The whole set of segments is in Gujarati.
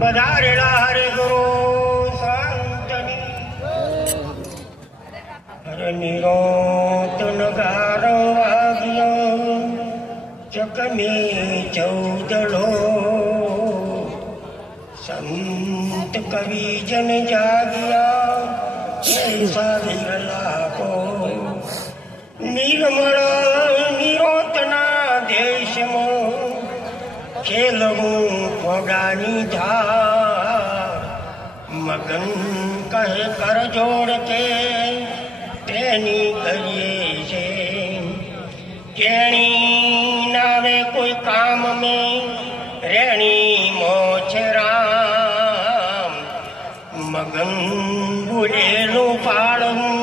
વધારેલા હરે ગુરુ શાંતની હરે નિરોત નગાર વાગ્યો ચકમી ચૌદલો સંત કવિ જન જાગ્યા એસા વિરલાકો નિર્મળ નિરોતના દેશમાં ખેલવું ફોડાની ધાર મગન કહે કર જોડ કે તેની કરીએ છે કેણી નાવે કોઈ કામ મેં રેણી મોછ રામ મગન બોલેલું પાળવું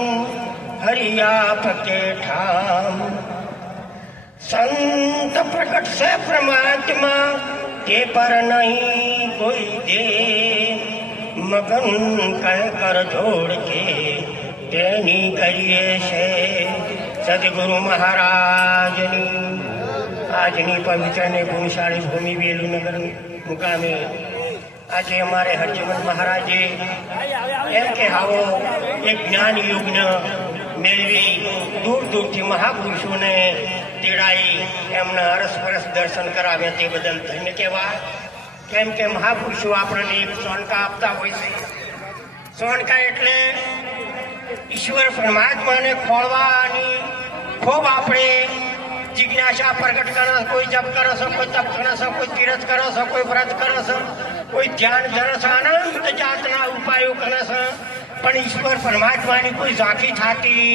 હરિયા પકે ઠામ संत प्रकट से परमात्मा के पर नहीं कोई दे मगन कह कर जोड़ के तेनी करिए છે સદગુરુ મહારાજની આજની પવિત્ર ને ગુણશાળી ભૂમિ વેલુનગર મુકામે આજે અમારે હરજીવન મહારાજે એમ કે આવો એક જ્ઞાન યુગ્ન મેળવી દૂર દૂરથી મહાપુરુષોને તેડાઈ એમના અરસપરસ દર્શન કરાવ્યા તે બદલ ધન્ય કહેવાય. કેમ કે મહાપુરુષો આપણને એક સોનકા આપતા હોય છે. સોનકા એટલે ઈશ્વર પરમાત્માને ખોળવાની ખૂબ આપણે જિજ્ઞાસા પ્રગટ કરો. કોઈ જપ કરો છો, કોઈ તપ કરો છો, કોઈ તીરથ કરો છો, કોઈ વ્રત કરો છો, કોઈ ધ્યાન ધરો છો, અનંત જાતના ઉપાયો કરે છે. પણ ઈશ્વર પરમાત્માની કોઈ ઝાંખી થતી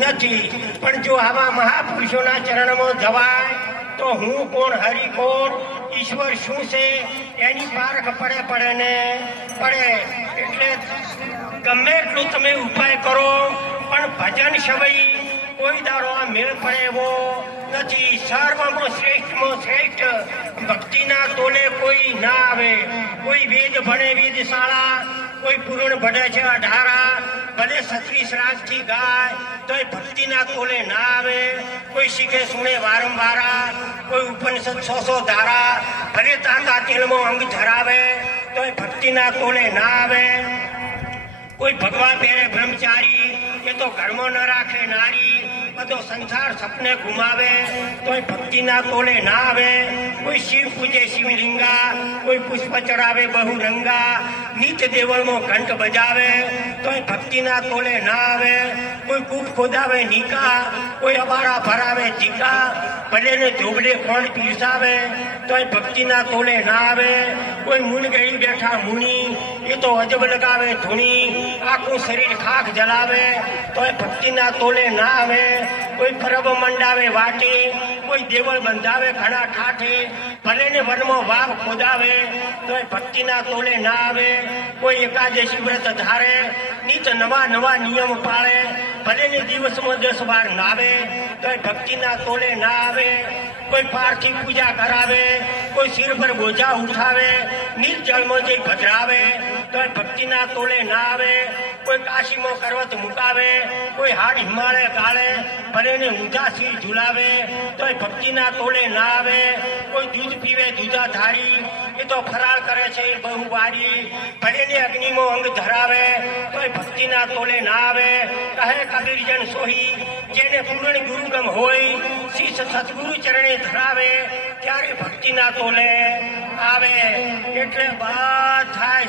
નથી. પણ જો આવા મહાપુરુષોના ચરણમાં જવાય તો હું કોણ, હરિ કોણ, ઈશ્વર શું છે એની પારખ પડે ને પડે. એટલે ગમે એટલું તમે ઉપાય કરો પણ ભજન શવઈ કોઈ દાડો આ મેળ પડે એવો નથી. સર્વમાં શ્રેષ્ઠ ભક્તિના તોલે કોઈ ના આવે. કોઈ વેદ ભણે વેદશાળા, કોઈ પુરાણ ભણે છે 18, ભલે 36 રાગથી ગાય તોય ભક્તિના તોલે ના આવે. કોઈ શીખે સુણે વારંવાર, કોઈ ઉપનિષદ 100 ધારા, ભલે તાતા તેલમાં અંગ ધરાવે તોય ભક્તિના તોલે ના આવે. કોઈ ભગવા પહેરે બ્રહ્મચારી, એ તો ઘરમાં ન રાખે નારી, બધો સંસાર સપને ગુમાવે તોય ભક્તિના તોલે ના આવે. કોઈ શિવ પૂજે શિવલિંગા, કોઈ પુષ્પ ચડાવે બહુરંગા, નીચ દેવળમાં ઘંટ બજાવે તોય ભક્તિના તોલે ના આવે. કોઈ કૂપ ખોદાવે નીકા, કોઈ અબારા ભરાવે ચીકા, ભલે ને જોગડે કોણ પીરસાવે તોય ભક્તિના તોલે ના આવે. કોઈ મૂન ગઈ બેઠા મુનિ, એ તો અજબ લગાવે ધૂણી, આખું શરીર ખાખ જલાવે તોય ભક્તિના તોલે ના આવે. કોઈ પરબ મંડાવે વાટે, કોઈ દેવળ બંધાવે ઘણા ઠાઠે, ભલે ને વનમાં વાવ ખોદાવે તોય ભક્તિના તોલે ના આવે. કોઈ એકાદશી વ્રત ધારે, નીત નવા નિયમ પાળે, ભલે ને દિવસમાં 10 વાર નાવે તોય ભક્તિના તોલે ના આવે. કોઈ પાર્થિવ પૂજા કરાવે, કોઈ સિર પર બોજા ઉઠાવે, નીલ જળમાં જઈ ભદ્રાવે તોય ભક્તિના તોલે ના આવે. કોઈ કાશીમાં પર્વત મુકાવે, કોઈ હાડ હિમાલય ગાળે, ભલે ને ઊંધા સિર ઝુલાવે તોય ભક્તિના તોલે ના આવે. કોઈ દૂધ પીવે દૂધા ધારી, એ તો ફરાળ કરે છે બહુ વારી, ભલે ને અગ્નિમાં અંગ ધરાવે તોય ભક્તિના તોલે ના આવે. કહે કબીરજન સોહી, જેને પૂર્ણ ગુરુગમ હોય, શીશ સદગુરુ ચરણે ધરાવે ત્યારે ભક્તિના તોલે આવે. એટલે બધા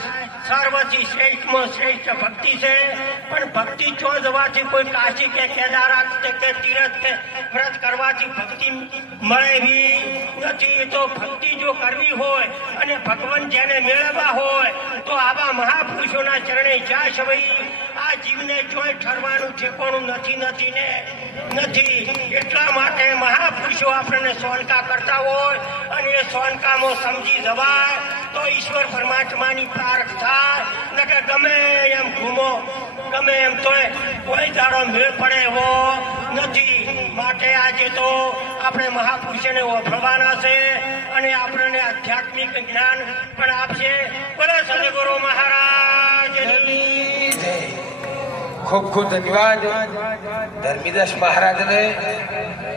સર્વથી શ્રેષ્ઠમાં શ્રેષ્ઠ ભક્તિ છે. પણ ભક્તિ ચો જવાથી, કોઈ કાશી કે કેદારા કે તીરથ કે વ્રત કરવાથી ભક્તિ મળે એવી નથી. તો ભક્તિ જો કરવી હોય અને ભગવાન જેને મેળવવા હોય તો આવા મહાપુરુષોના ચરણે જા સવઈ. આ જીવને જોઈ ઠરવાનું ઠેકાણું નથી. એટલા માટે મહાપુરુષો આપણને સોનકા કરતા હોય અને એ સોનકામાં સમજી જવાય તો ઈશ્વર પરમાત્માની પારખ થાય. ન કે ગમે એમ ઘૂમો, ગમે એમ તોય કોઈ દાડો મેળ પડે એવો નથી. માટે આજે તો આપણે મહાપુરુષોને ઓળખવાના છે અને આપણને આધ્યાત્મિક જ્ઞાન પણ આપશે. બોલો સદગુરુ મહારાજની. ખૂબ ખૂબ ધન્યવાદ ધર્મીદાસ મહારાજને.